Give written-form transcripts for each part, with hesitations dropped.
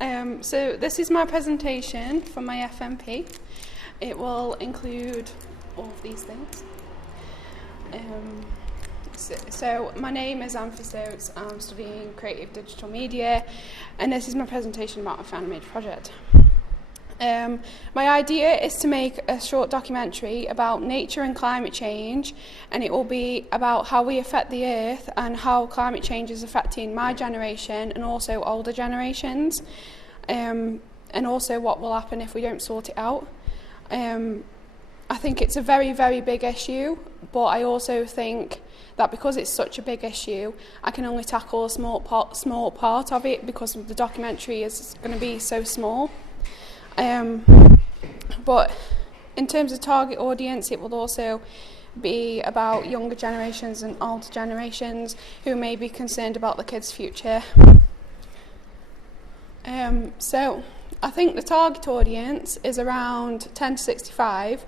So this is my presentation for my FMP. It will include all of these things. So my name is Anne Stokes. I'm studying creative digital media, and this is my presentation about my fan-made project. My idea is to make a short documentary about nature and climate change, and it will be about how we affect the earth and how climate change is affecting my generation and also older generations, and also what will happen if we don't sort it out. I think it's a very, very big issue, but I also think that because it's such a big issue, I can only tackle a small part of it because the documentary is going to be so small. But in terms of target audience, it will also be about younger generations and older generations who may be concerned about the kids' future. So I think the target audience is around 10 to 65,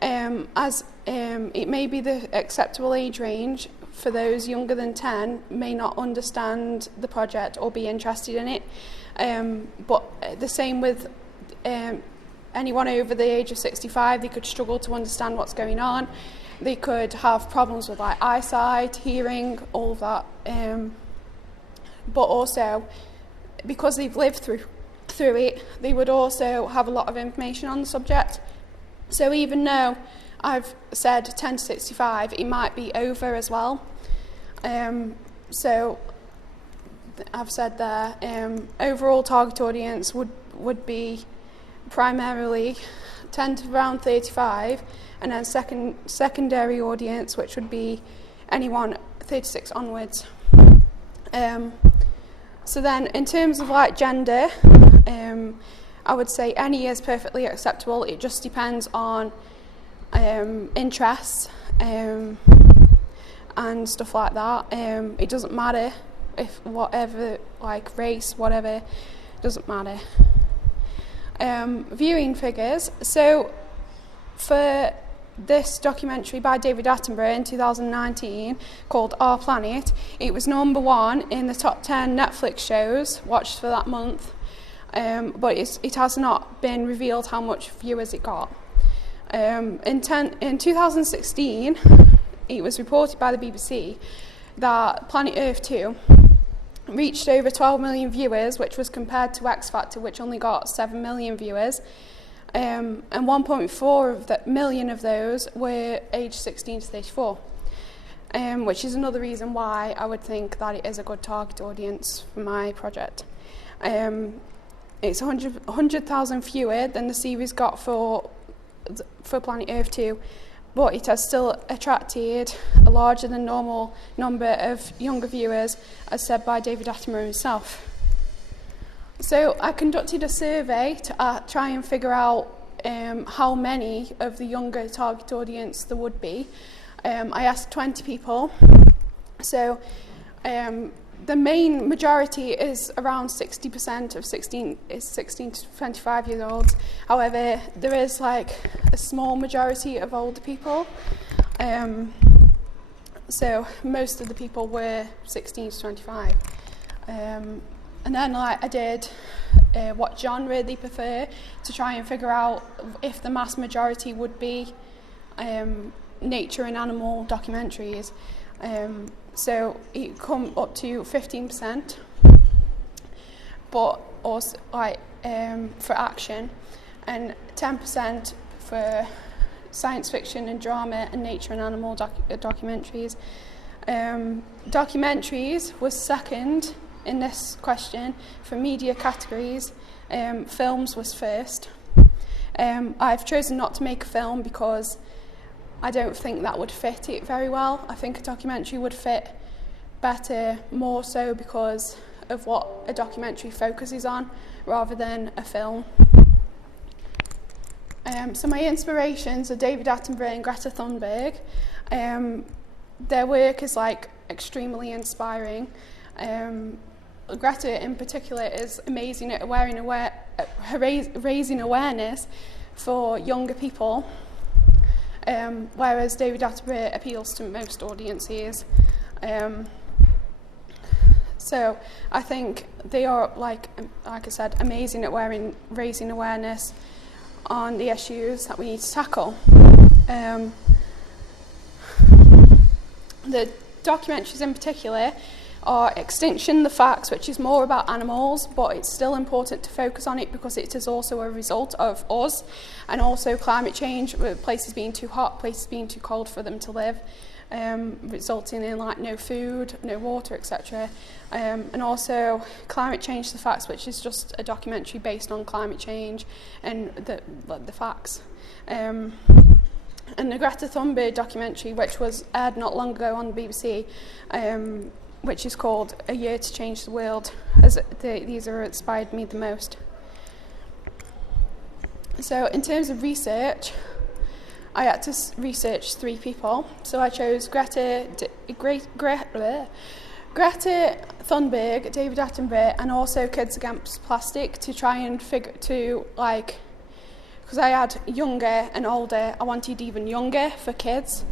as it may be the acceptable age range for those younger than 10 may not understand the project or be interested in it. But the same with anyone over the age of 65, they could struggle to understand what's going on. They could have problems with like eyesight, hearing, all of that. But also, because they've lived through it, they would also have a lot of information on the subject. So even though I've said 10 to 65, it might be over as well. So I've said there, overall target audience would be primarily 10 to around 35, and then secondary audience, which would be anyone 36 onwards. So then in terms of like gender, I would say any is perfectly acceptable. It just depends on interests and stuff like that. It doesn't matter if whatever, like race, whatever, doesn't matter. Viewing figures. So for this documentary by David Attenborough in 2019 called Our Planet, it was number 1 in the top 10 Netflix shows watched for that month, but it has not been revealed how much viewers it got. In 2016, it was reported by the BBC that Planet Earth 2 reached over 12 million viewers, which was compared to X Factor, which only got 7 million viewers. And 1.4 million of those were aged 16 to 34, which is another reason why I would think that it is a good target audience for my project. It's 100,000 fewer than the series got for Planet Earth 2, but it has still attracted a larger than normal number of younger viewers, as said by David Attenborough himself. So I conducted a survey to try and figure out how many of the younger target audience there would be. I asked 20 people. So the main majority is around 60% of 16 to 25 year olds. However, there is like a small majority of older people. So most of the people were 16 to 25. And then like I did what genre they prefer to try and figure out if the mass majority would be nature and animal documentaries. So it come up to 15%, but also like for action, and 10% for science fiction and drama and nature and animal documentaries. Documentaries was second in this question for media categories. Films was first. I've chosen not to make a film because I don't think that would fit it very well. I think a documentary would fit better, more so because of what a documentary focuses on rather than a film. So my inspirations are David Attenborough and Greta Thunberg. Their work is like extremely inspiring. Greta in particular is amazing at raising awareness for younger people, whereas David Attenborough appeals to most audiences. So I think they are, like I said, amazing at raising awareness on the issues that we need to tackle. The documentaries in particular are Extinction, the Facts, which is more about animals, but it's still important to focus on it because it is also a result of us, and also climate change, with places being too hot, places being too cold for them to live, resulting in like no food, no water, etc. And also Climate Change, the Facts, which is just a documentary based on climate change and the facts. And the Greta Thunberg documentary, which was aired not long ago on the BBC, which is called A Year to Change the World, as these are inspired me the most. So in terms of research, I had to research 3 people. So I chose Greta Thunberg, David Attenborough, and also Kids Against Plastic, to try and because I had younger and older, I wanted even younger for kids.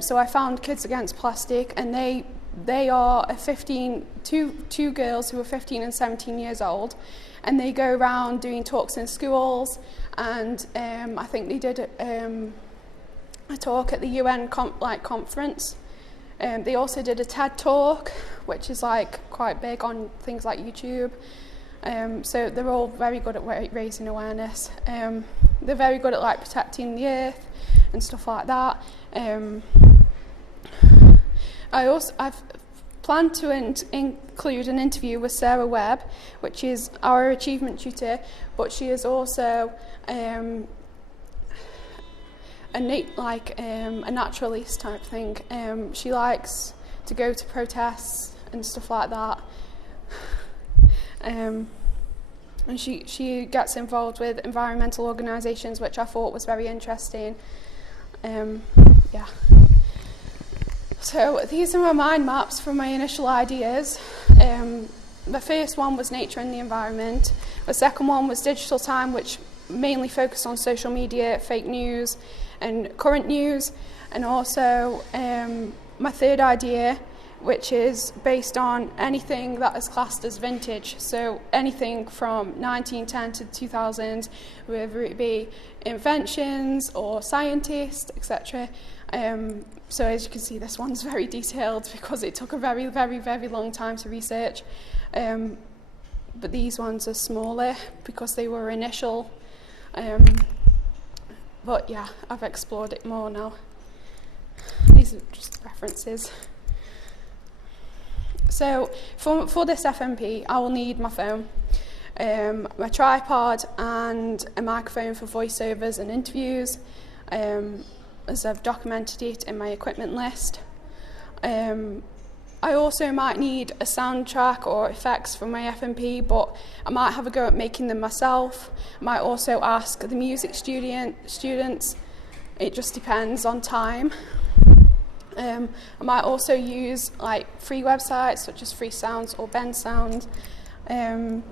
So I found Kids Against Plastic, and they are two girls who are 15 and 17 years old, and they go around doing talks in schools, and I think they did a talk at the UN conference. They also did a TED talk, which is quite big on things like YouTube. So they're all very good at raising awareness. They're very good at protecting the earth and stuff like that. I've planned to include an interview with Sarah Webb, which is our achievement tutor, but she is also a naturalist type thing. She likes to go to protests and stuff like that. And she gets involved with environmental organisations, which I thought was very interesting. Yeah. So these are my mind maps from my initial ideas. The first one was nature and the environment. The second one was digital time, which mainly focused on social media, fake news and current news. And also my third idea, which is based on anything that is classed as vintage. So anything from 1910 to 2000, whether it be inventions or scientists, etc. So as you can see, this one's very detailed because it took a very, very, very long time to research. But these ones are smaller because they were initial. But yeah, I've explored it more now. These are just references. So for this FMP, I will need my phone, my tripod and a microphone for voiceovers and interviews, as I've documented it in my equipment list. I also might need a soundtrack or effects for my FMP, but I might have a go at making them myself. I might also ask the music students. It just depends on time. I might also use free websites such as Free Sounds or Bend Sound. I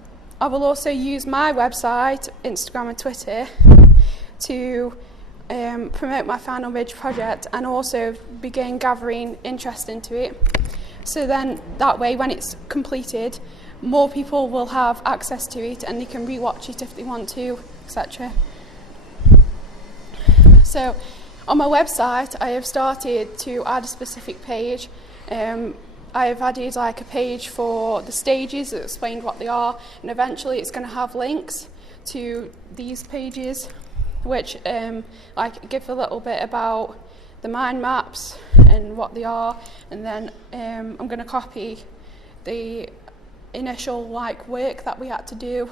will also use my website, Instagram and Twitter to promote my Final Ridge project and also begin gathering interest into it. So then that way, when it's completed, more people will have access to it and they can rewatch it if they want to, etc. So on my website, I have started to add a specific page. I have added a page for the stages that explained what they are, and eventually it's going to have links to these pages, which give a little bit about the mind maps and what they are, and then I'm going to copy the initial work that we had to do,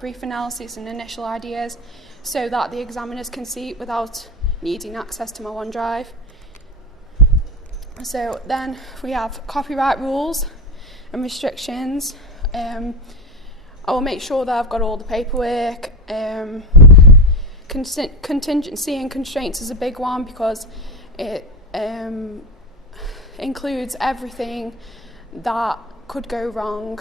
brief analysis and initial ideas, so that the examiners can see it without needing access to my OneDrive. So then we have copyright rules and restrictions. I will make sure that I've got all the paperwork. Contingency and constraints is a big one because it includes everything that could go wrong.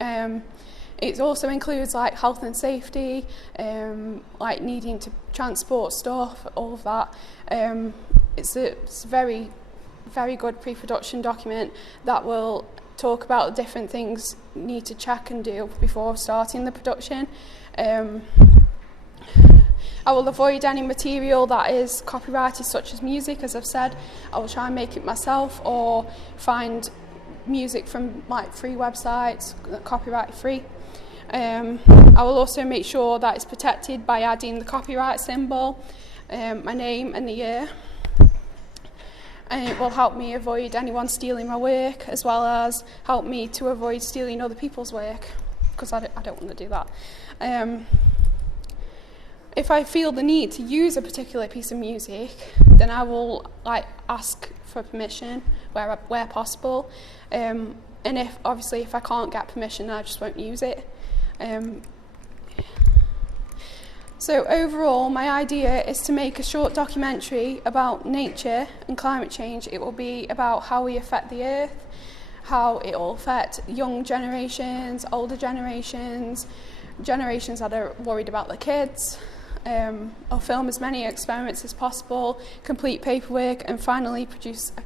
It also includes health and safety, needing to transport stuff, all of that. It's a very, very good pre-production document that will talk about the different things you need to check and do before starting the production. I will avoid any material that is copyrighted, such as music, as I've said. I will try and make it myself or find music from like free websites, copyright free. I will also make sure that it's protected by adding the copyright symbol, my name and the year. And it will help me avoid anyone stealing my work, as well as help me to avoid stealing other people's work, because I don't want to do that. If I feel the need to use a particular piece of music, then I will ask for permission where possible. And if I can't get permission, I just won't use it. So overall, my idea is to make a short documentary about nature and climate change. It will be about how we affect the earth, how it will affect young generations, older generations, generations that are worried about their kids. I'll film as many experiments as possible, complete paperwork, and finally produce a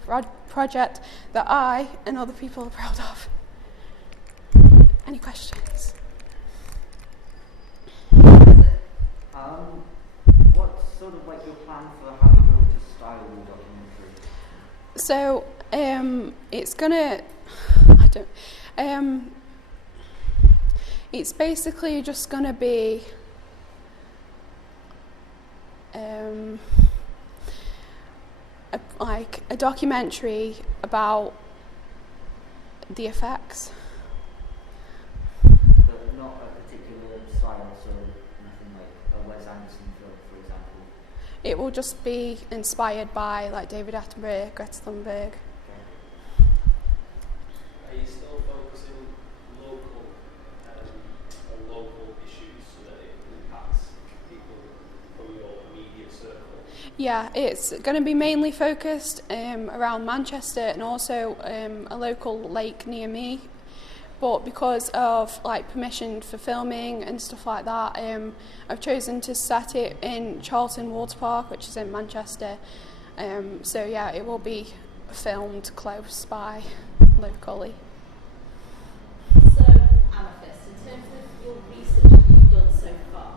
project that I and other people are proud of. Any questions? What's sort of your plan for how you're going to style the documentary? So it's gonna, it's basically just gonna be a documentary about the effects. But not a particular style, so nothing like a Wes Anderson film, for example? It will just be inspired by David Attenborough, Greta Thunberg. Are you still focusing on local issues so that it impacts people from your immediate circle? Yeah, it's going to be mainly focused around Manchester and also a local lake near me. But because of permission for filming and stuff like that, I've chosen to set it in Charlton Water Park, which is in Manchester. So yeah, it will be filmed close by, locally. So, Amethyst, in terms of your research that you've done so far,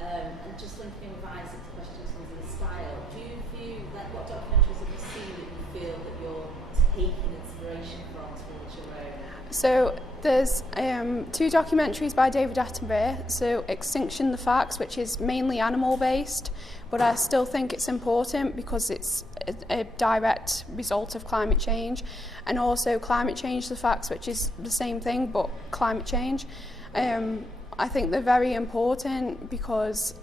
and just linking with Isaac's questions on the style, do you view, what documentaries have you seen that you feel that you're taking inspiration from towards your own? So there's two documentaries by David Attenborough. So Extinction: The Facts, which is mainly animal based, but I still think it's important because it's a direct result of climate change, and also Climate Change: The Facts, which is the same thing but climate change. I think they're very important because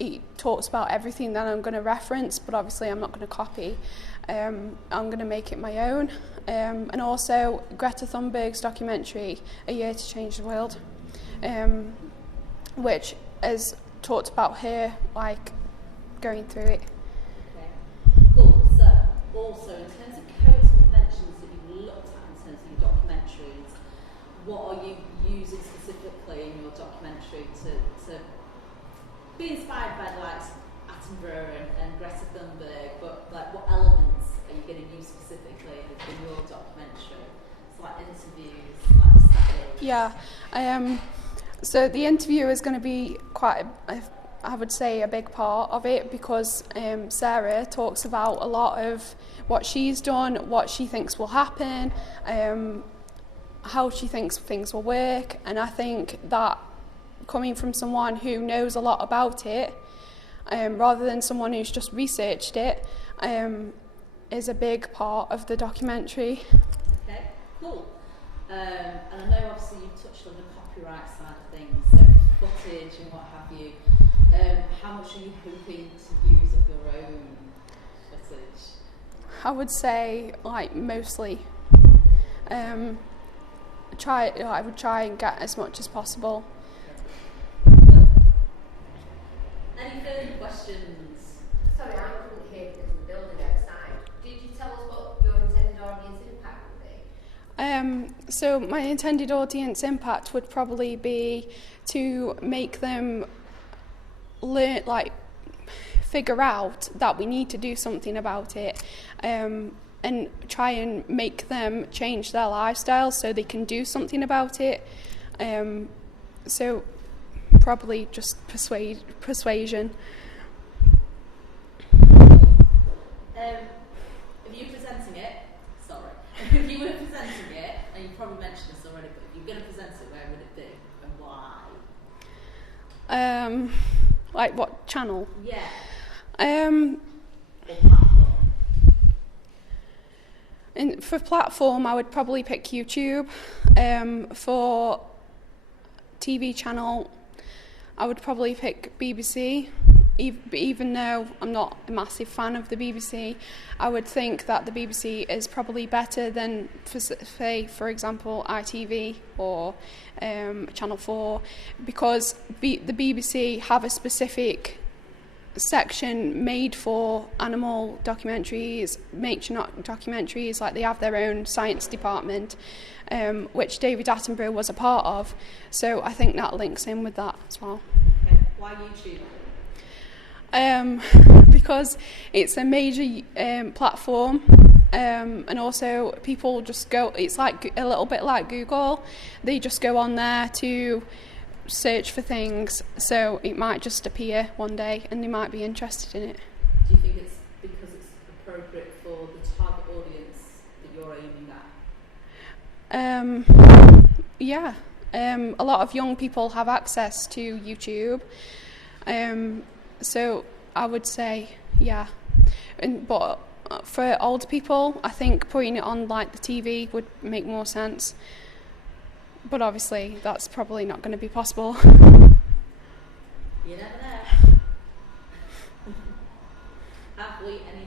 it talks about everything that I'm going to reference, but obviously I'm not going to copy. I'm going to make it my own. And also Greta Thunberg's documentary, A Year to Change the World, which has talked about her going through it. Okay, cool. So, also in terms of codes and conventions that you've looked at in terms of your documentaries, what are you using specifically in your documentary to be inspired by the likes of Attenborough and Greta Thunberg, but what elements are you going to use specifically in your documentary? So interviews, styles. Yeah. So the interview is going to be quite, I would say, a big part of it because Sarah talks about a lot of what she's done, what she thinks will happen, how she thinks things will work, and I think that coming from someone who knows a lot about it, rather than someone who's just researched it, is a big part of the documentary. Okay, cool. And I know obviously you touched on the copyright side of things, so footage and what have you. How much are you hoping to use of your own footage? I would say mostly. I would try and get as much as possible. Any further questions? Sorry, I couldn't hear because of the building outside. Did you tell us what your intended audience impact would be? So my intended audience impact would probably be to make them figure out that we need to do something about it, and try and make them change their lifestyle so they can do something about it. So probably just persuasion. If you're presenting it, if you were presenting it, and you probably mentioned this already, but if you're going to present it, where would it be and why? Like what channel? Yeah. Um, Or platform. And for platform, I would probably pick YouTube. For TV channel, I would probably pick BBC. Even though I'm not a massive fan of the BBC, I would think that the BBC is probably better than, for example, ITV or Channel 4, because the BBC have a specific section made for animal documentaries, nature documentaries, like they have their own science department, which David Attenborough was a part of. So I think that links in with that as well. Okay. Why YouTube? Because it's a major platform, and also people just go, it's like a little bit like Google, they just go on there to search for things, so it might just appear one day and they might be interested in it. Do you think it's because it's appropriate for the target audience that you're aiming at? Yeah, a lot of young people have access to YouTube, so I would say yeah, but for older people I think putting it on like the TV would make more sense, but obviously that's probably not going to be possible. You never know. Have we any